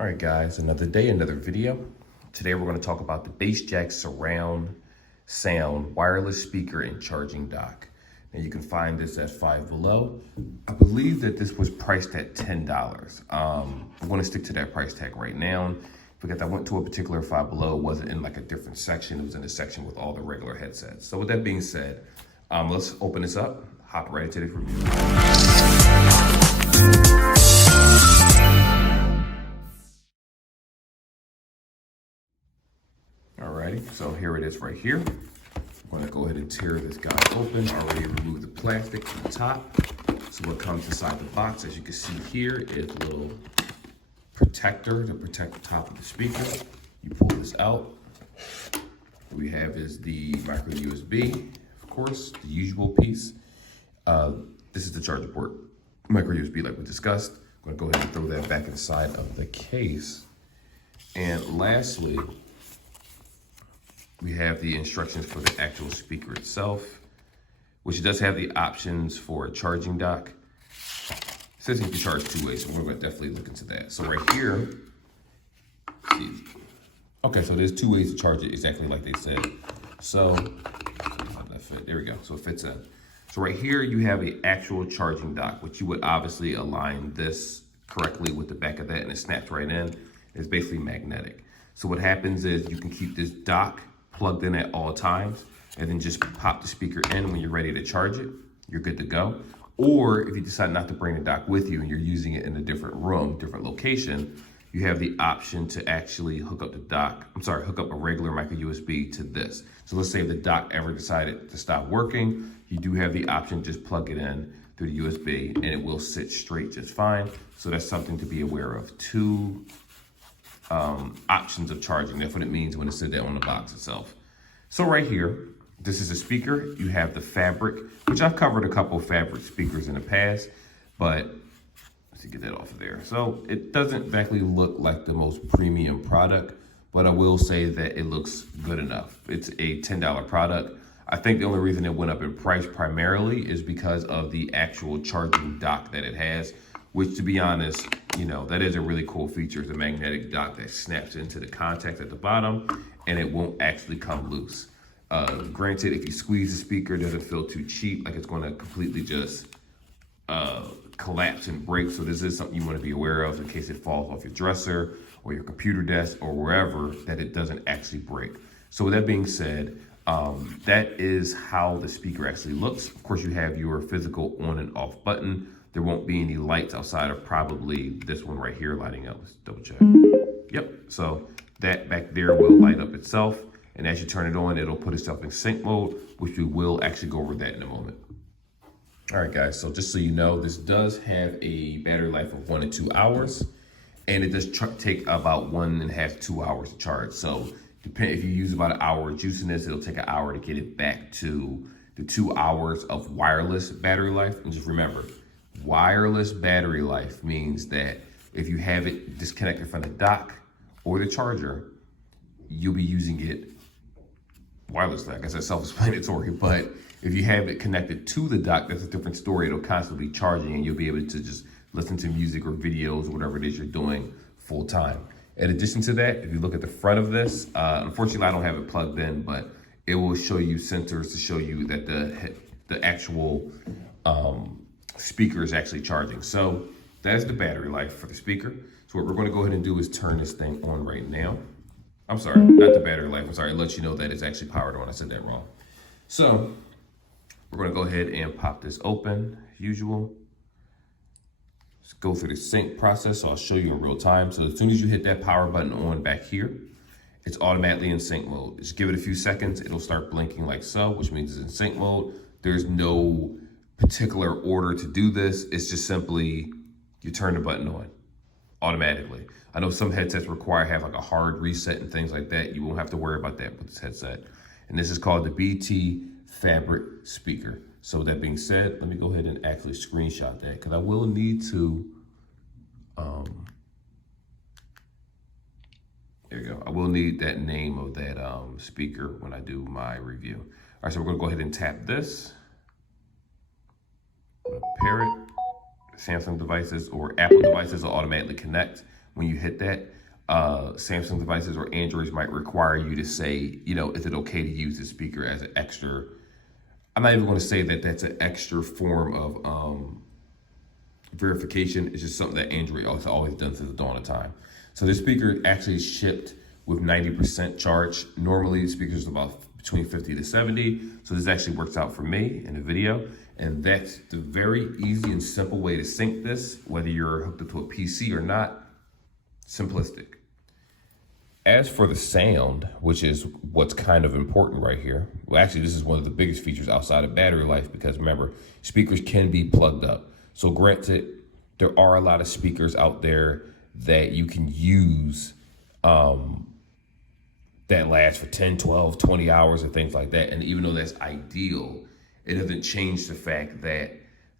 All right, guys, another day, another video. Today we're going to talk about the Bass Jaxx surround sound wireless speaker and charging dock. Now you can find this at Five Below. I believe that this was priced at $10. I'm going to stick to that price tag right now because I went to a particular Five Below. It wasn't in like a different section. It was in a section with all the regular headsets. So with that being said, let's open this up, hop right into the review. Alrighty, so here it is right here. I'm gonna go ahead and tear this guy open. Already removed the plastic from the top. So what comes inside the box, as you can see here, is a little protector to protect the top of the speaker. You pull this out. What we have is the micro USB, of course, the usual piece. This is the charger port, micro USB like we discussed. I'm gonna go ahead and throw that back inside of the case. And lastly, we have the instructions for the actual speaker itself, which does have the options for a charging dock. It says you can charge two ways, so we're going to definitely look into that. So right here, okay, so there's two ways to charge it exactly like they said. So, how that fit? There we go, so it fits in. So right here, you have an actual charging dock, which you would obviously align this correctly with the back of that, and it snaps right in. It's basically magnetic. So what happens is you can keep this dock plugged in at all times, and then just pop the speaker in when you're ready to charge it. You're good to go. Or if you decide not to bring the dock with you and you're using it in a different room, different location, you have the option to actually hook up hook up a regular micro USB to this. So let's say if the dock ever decided to stop working, you do have the option to just plug it in through the USB and it will sit straight just fine. So that's something to be aware of. Two options of charging. That's what it means when it's said that on the box itself. So right here, this is a speaker. You have the fabric, which I've covered a couple of fabric speakers in the past, but let's get that off of there. So it doesn't exactly look like the most premium product, but I will say that it looks good enough. It's a $10 product. I think the only reason it went up in price primarily is because of the actual charging dock that it has, which, to be honest, you know, that is a really cool feature. It's a magnetic dock that snaps into the contact at the bottom and it won't actually come loose. Granted, if you squeeze the speaker, it doesn't feel too cheap, like it's going to completely just collapse and break. So this is something you want to be aware of in case it falls off your dresser or your computer desk or wherever, that it doesn't actually break. So with that being said, that is how the speaker actually looks. Of course, you have your physical on and off button. There won't be any lights outside of probably this one right here lighting up. Let's double check. Yep, so that back there will light up itself. And as you turn it on, it'll put itself in sync mode, which we will actually go over that in a moment. All right, guys, so just so you know, this does have a battery life of 1 to 2 hours. And it does take about 1.5 to 2 hours to charge. So if you use about an hour of juicing this, it'll take an hour to get it back to the 2 hours of wireless battery life. And just remember, wireless battery life means that if you have it disconnected from the dock or the charger, you'll be using it wirelessly. Like I said, self-explanatory, but if you have it connected to the dock, that's a different story. It'll constantly be charging and you'll be able to just listen to music or videos or whatever it is you're doing full time. In addition to that, if you look at the front of this, unfortunately I don't have it plugged in, but it will show you sensors to show you that the actual speaker is actually charging. So that's the battery life for the speaker. So what we're going to go ahead and do is turn this thing on right now. I'm sorry, not the battery life. I'm sorry, it lets you know that it's actually powered on. I said that wrong. So we're going to go ahead and pop this open as usual. Let's go through the sync process. So I'll show you in real time. So as soon as you hit that power button on back here, it's automatically in sync mode. Just give it a few seconds. It'll start blinking like so, which means it's in sync mode. There's no particular order to do this. It's just simply you turn the button on automatically. I know some headsets have like a hard reset and things like that. You won't have to worry about that with this headset. And this is called the BT Fabric speaker. So with that being said, let me go ahead and actually screenshot that because I will need to, there you go. I will need that name of that speaker when I do my review. All right, so we're gonna go ahead and tap this. I'm gonna pair it. Samsung devices or Apple devices will automatically connect. when you hit that. Samsung devices or Androids might require you to say, you know, is it okay to use the speaker as an extra? I'm not even going to say that that's an extra form of verification. It's just something that Android has always done since the dawn of time. So this speaker actually shipped with 90% charge. Normally, the speakers are about between 50 to 70. So this actually works out for me in the video. And that's the very easy and simple way to sync this, whether you're hooked up to a PC or not. Simplistic. As for the sound, which is what's kind of important right here. Well, actually, this is one of the biggest features outside of battery life, because remember, speakers can be plugged up. So granted, there are a lot of speakers out there that you can use that last for 10, 12, 20 hours and things like that. And even though that's ideal, it doesn't change the fact that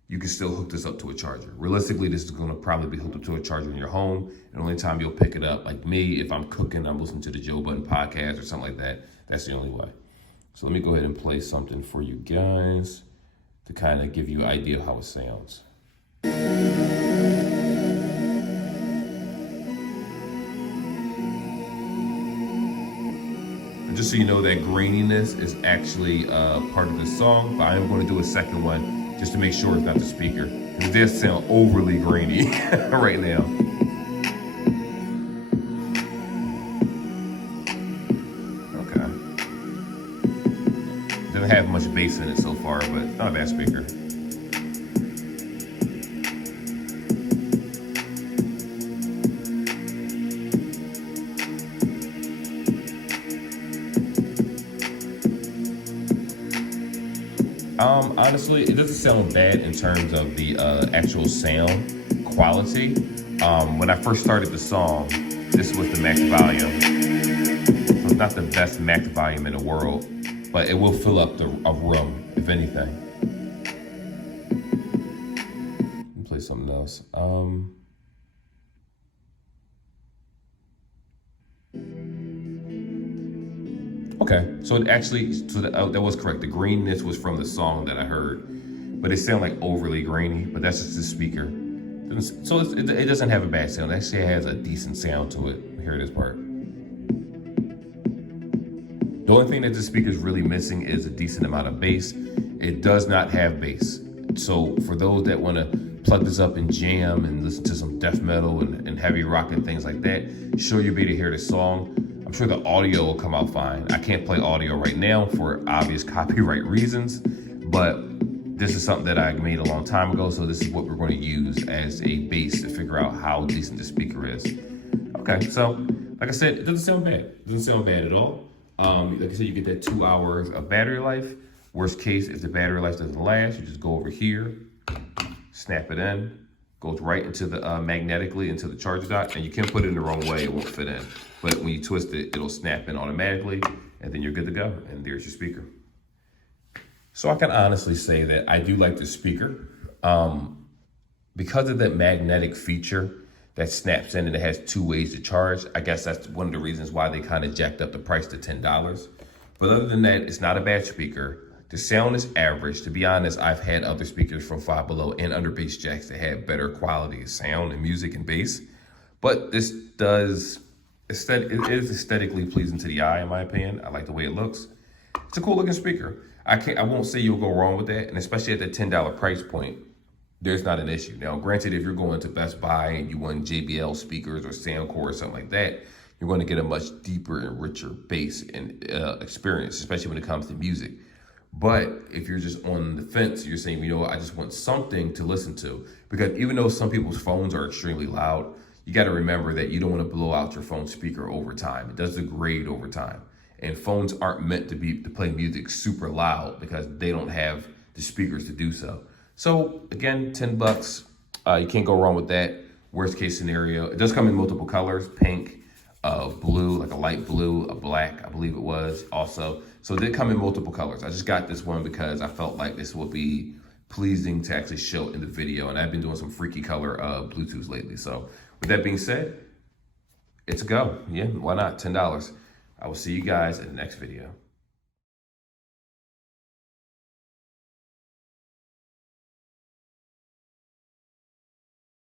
you can still hook this up to a charger. Realistically, this is gonna probably be hooked up to a charger in your home. And the only time you'll pick it up, like me, if I'm cooking, I'm listening to the Joe Budden podcast or something like that, that's the only way. So let me go ahead and play something for you guys to kind of give you an idea of how it sounds. And just so you know, that graininess is actually part of the song, but I am going to do a second one just to make sure it's not the speaker. It does sound overly grainy right now. Okay. Doesn't have much bass in it so far, but not a bad speaker. Honestly, it doesn't sound bad in terms of the actual sound quality. When I first started the song, this was the max volume. So it's not the best max volume in the world, but it will fill up a room, if anything. Let me play something else. Okay, so it actually, that was correct. The graininess was from the song that I heard, but it sounded like overly grainy, but that's just the speaker. So it doesn't have a bad sound. It actually has a decent sound to it. Here it is part. The only thing that the speaker is really missing is a decent amount of bass. It does not have bass. So for those that want to plug this up and jam and listen to some death metal and heavy rock and things like that, sure, you'll be able to hear the song. I'm sure the audio will come out fine. I can't play audio right now for obvious copyright reasons, but this is something that I made a long time ago, so this is what we're going to use as a base to figure out how decent the speaker is. Okay, so like I said, it doesn't sound bad. It doesn't sound bad at all. Like I said, you get that 2 hours of battery life. Worst case, if the battery life doesn't last, you just go over here, snap it in, goes right into the magnetically into the charger dock, and you can put it in the wrong way, it won't fit in. But when you twist it, it'll snap in automatically, and then you're good to go, and there's your speaker. So I can honestly say that I do like the speaker. Because of that magnetic feature that snaps in and it has 2 ways to charge, I guess that's one of the reasons why they kind of jacked up the price to $10. But other than that, it's not a bad speaker. The sound is average. To be honest, I've had other speakers from Five Below and under Bass Jaxx that had better quality of sound and music and bass. But this it is aesthetically pleasing to the eye, in my opinion. I like the way it looks. It's a cool looking speaker. I won't say you'll go wrong with that, and especially at the $10 price point, there's not an issue. Now, granted, if you're going to Best Buy and you want JBL speakers or Soundcore or something like that, you're going to get a much deeper and richer bass and experience, especially when it comes to music. But if you're just on the fence, you're saying, you know what, I just want something to listen to. Because even though some people's phones are extremely loud, you got to remember that you don't want to blow out your phone speaker over time. It does degrade over time. And phones aren't meant to play music super loud because they don't have the speakers to do so. So again, $10, you can't go wrong with that. Worst case scenario, it does come in multiple colors, pink, blue, like a light blue, a black, I believe it was also. So it did come in multiple colors. I just got this one because I felt like this would be pleasing to actually show in the video. And I've been doing some freaky color Bluetooths lately. So with that being said, it's a go. Yeah, why not? $10. I will see you guys in the next video.